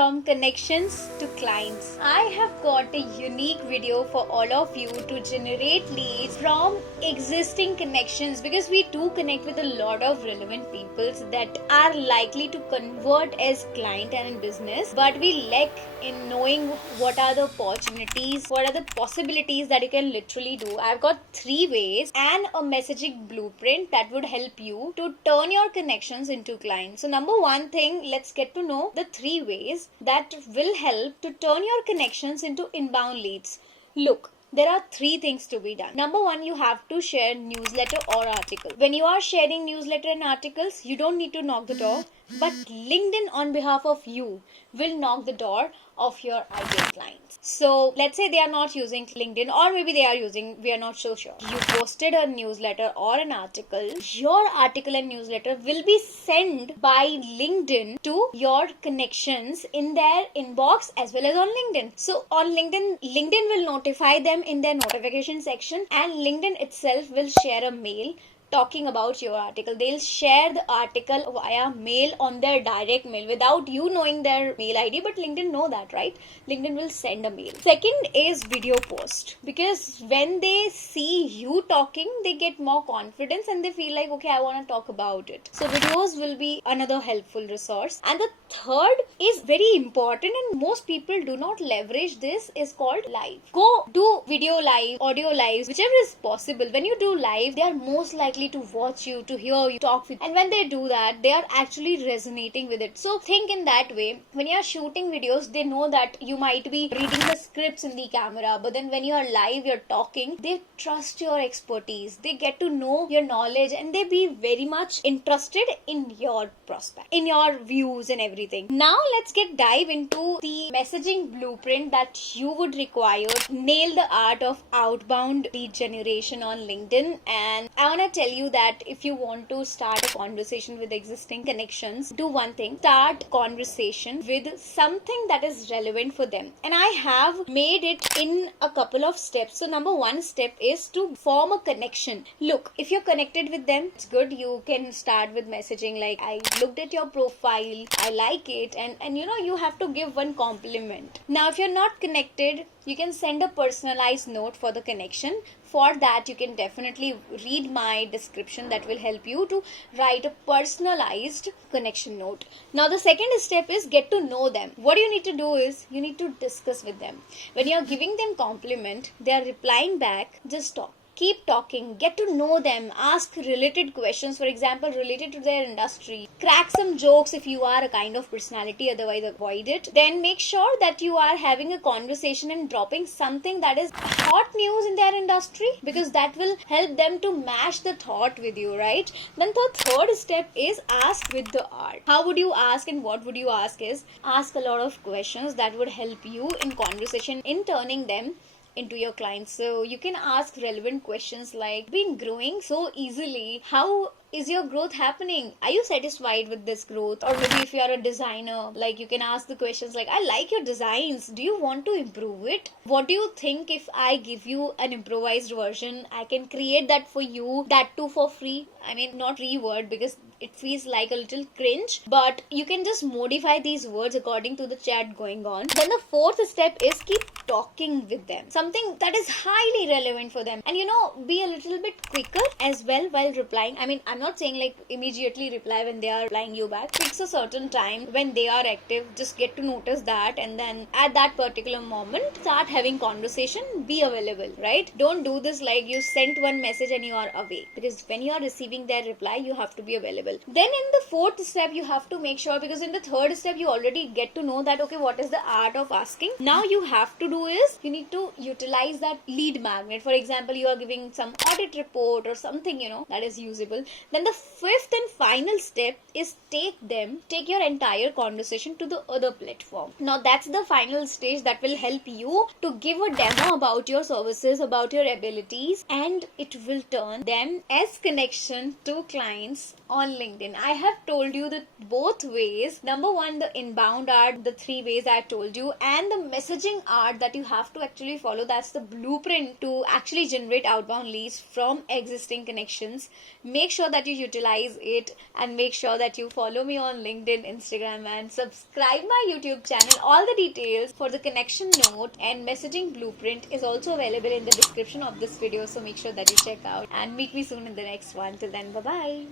from connections to clients. I have got a unique video for all of you to generate leads from existing connections, because we do connect with a lot of relevant people that are likely to convert as client and in business, but we lack in knowing what are the opportunities, what are the possibilities that you can literally do. I've got 3 ways and a messaging blueprint that would help you to turn your connections into clients. So number one thing, let's get to know the 3 ways that will help to turn your connections into inbound leads. Look, there are 3 things to be done. Number 1, you have to share newsletter or article. When you are sharing newsletter and articles, you don't need to knock the door, but LinkedIn on behalf of you will knock the door of your ideal clients. So let's say they are not using LinkedIn, or maybe they are using, we are not so sure. You posted a newsletter or an article. Your article and newsletter will be sent by LinkedIn to your connections in their inbox as well as on LinkedIn. So on LinkedIn will notify them in their notification section, and LinkedIn itself will share a mail talking about your article. They'll share the article via mail on their direct mail without you knowing their mail ID, but LinkedIn know that, right? LinkedIn will send a mail. Second is video post, because when they see you talking, they get more confidence and they feel like, okay, I want to talk about it. So videos will be another helpful resource. And the third is very important and most people do not leverage this, is called live. Go do video live, audio lives, whichever is possible. When you do live, they are most likely to watch you, to hear you talk with, and when they do that, they are actually resonating with it. So think in that way. When you are shooting videos, they know that you might be reading the scripts in the camera, but then when you are live, you're talking, they trust your expertise, they get to know your knowledge, and they be very much interested in your prospect, in your views and everything. Now let's dive into the messaging blueprint that you would require to nail the art of outbound lead generation on LinkedIn. And I want to tell you that if you want to start a conversation with existing connections, do one thing: start conversation with something that is relevant for them. And I have made it in a couple of steps. So number 1 step is to form a connection. Look, if you're connected with them, it's good. You can start with messaging like, I looked at your profile, I like it, and you have to give one compliment. Now if you're not connected, you can send a personalized note for the connection. For that, you can definitely read my description that will help you to write a personalized connection note. Now, the second step is get to know them. What you need to do is you need to discuss with them. When you are giving them compliment, they are replying back, just talk. Keep talking, get to know them, ask related questions, for example, related to their industry. Crack some jokes if you are a kind of personality, otherwise avoid it. Then make sure that you are having a conversation and dropping something that is hot news in their industry, because that will help them to match the thought with you, right? Then the third step is ask with the art. How would you ask and what would you ask is, ask a lot of questions that would help you in conversation in turning them into your clients. So you can ask relevant questions like, been growing so easily, how is your growth happening? Are you satisfied with this growth? Or maybe if you are a designer, like you can ask the questions like, I like your designs, do you want to improve it? What do you think if I give you an improvised version? I can create that for you, that too for free. I mean, not free word because it feels like a little cringe, but you can just modify these words according to the chat going on. Then the fourth step is keep talking with them, something that is highly relevant for them, and be a little bit quicker as well while replying. I mean, I'm not saying like immediately reply when they are replying you back. Fix a certain time when they are active, just get to notice that, and then at that particular moment start having conversation, be available, right? Don't do this like you sent one message and you are away, because when you are receiving their reply, you have to be available. Then in the fourth step, you have to make sure, because in the third step you already get to know that, okay, what is the art of asking. Now you have to do is you need to utilize that lead magnet. For example, you are giving some audit report or something that is usable. Then the fifth and final step is take your entire conversation to the other platform. Now that's the final stage that will help you to give a demo about your services, about your abilities, and it will turn them as connection to clients on LinkedIn. I have told you the both ways. Number one, the inbound art, the three ways I told you, and the messaging art that you have to actually follow. That's the blueprint to actually generate outbound leads from existing connections. Make sure that you utilize it, and make sure that you follow me on LinkedIn, Instagram, and subscribe my YouTube channel. All the details for the connection note and messaging blueprint is also available in the description of this video, so make sure that you check out and meet me soon in the next one. Till then, bye bye.